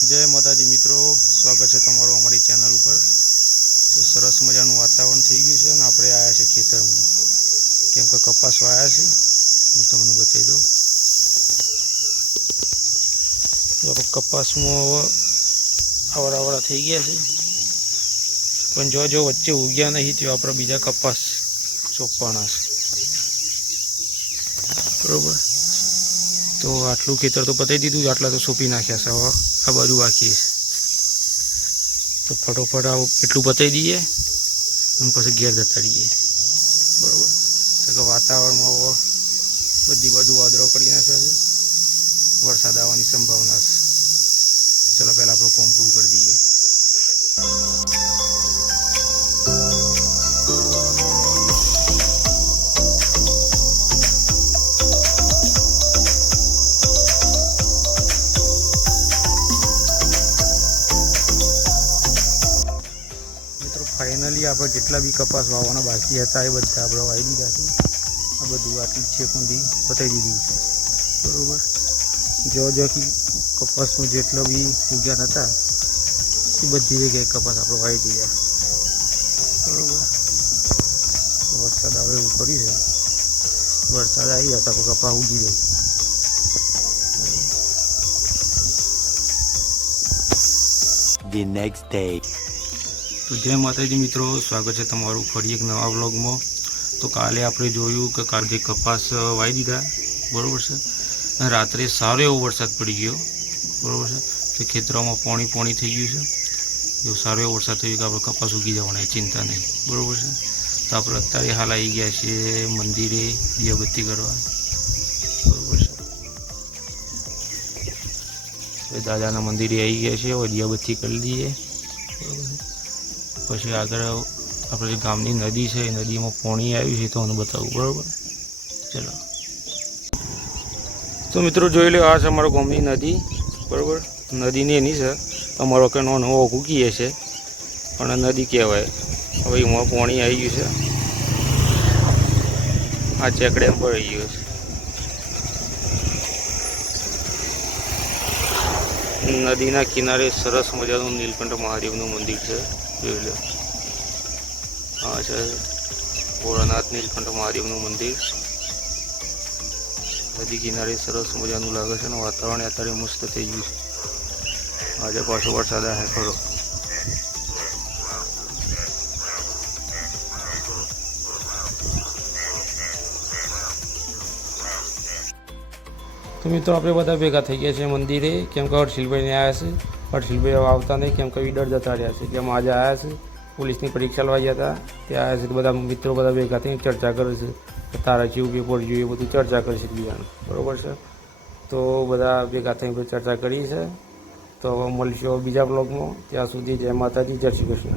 जय माताजी मित्रों, स्वागत है तमारो अमारी चैनल पर। तो सरस मजाનું वातावरण થઈ ગયું છે અને આપણે આયા છે ખેતરમાં, કેમ કે કપાસ વાયા છે। હું તમને બતાવી દઉં, તો કપાસમાં આવડા થઈ ગયા છે, પણ જો વચ્ચે ઉગ્યા નહીં તો આપણે બીજા કપાસ ચોપવાના છે, બરોબર। तो आटलू खेतर तो पताई दीधुं, आटला तो सोंपी नाख्या छे। हवे आ बाजू बाकी है, तो फटोफट एटलू पताई दीए अने पछी घेर जता रहीए, बराबर। तो वातावरण में बधी बाजू वादळो करी नाख्या छे, वरसाद आववानी संभावना छे। चलो पहला आपणे कोम पूरुं करी दीए। फाइनली आप जेटला भी कपास वाववाना बाकी था ए बधा आपणे वावी दीधा छे। आ बधुं आटली छेक सुधी पताई दीधुं छे, बरोबर। जो कि कपासनो जेटलो भी उग्या नता ए बधी जग्याए कपास आपणे वावी दीधा, बरोबर। वरसाद आवे एवुं कर्युं छे, वरसाद आई जाए तो कपास उगी जाए। The next day. तो जय माताजी मित्रों, स्वागत है तमारू फरी एक नवा व्लॉग में। तो काले आपणे जोयुं के काले कपास वाई दीधा, बरोबर है। रात्रे सारो एवो वरसाद पड़ी गयो, बरोबर है। तो खेतरों में पाणी थई गयुं छे, जो सारो एवो वरसाद थयो के आपणे कपास उगी जवाना, चिंता नहीं, बरोबर है। तो आपणे अत्यारे हाल आई गया छे मंदिरे दियाबत्ती करवा, बरोबर है। दादाना मंदिरे आई गया छे, हवे दियाबत्ती कर दीए, बरोबर है। पछी आगळ आपणे गामनी नदी है, नदी में पाणी आव्युं छे तो तमने बतावुं, बरोबर। चलो तो मित्रों जोई लो, आ छे अमारो गामनी नदी, बरोबर। नदी ने एनी छे, अमारो के नानो उगीए छे पण नदी कहेवाय। हवे एमां पाणी आई गयुं छे, आ चेकडेम भराई गयो छे। नदीना किनारे सरस मजानुं नीलकंठ महादेवनुं मंदिर छे, જોઈ લો। આ છે ભોળાનાથ નીલકંઠ મહાદેવનું મંદિર। નદી કિનારે સરસ મજાનું લાગે છે અને વાતાવરણ અત્યારે મસ્ત થઈ ગયું છે। આજે પાછો વરસાદ આવે ખરો। तो मित्रों આપણે બધા ભેગા થઈ ગયા છે મંદિરે, કેમ કે હર્ષિલભાઈને આવ્યા છે। हर्षिलभाई आवता नहीं, केम के डर जता रहा है। जेम आज आया है पुलिस की परीक्षा लवाई था, त्या आया तो बधा मित्रों बधा भेगा थी चर्चा करे से तारा केवुं पेपर जोईए, बधुं चर्चा करे छे बीजाने, बरोबर है। तो बधा भेगा थई चर्चा करी है। तो हवे मळीशुं बीजा ब्लॉग में, त्यां सुधी जय माताजी, जय श्री कृष्ण।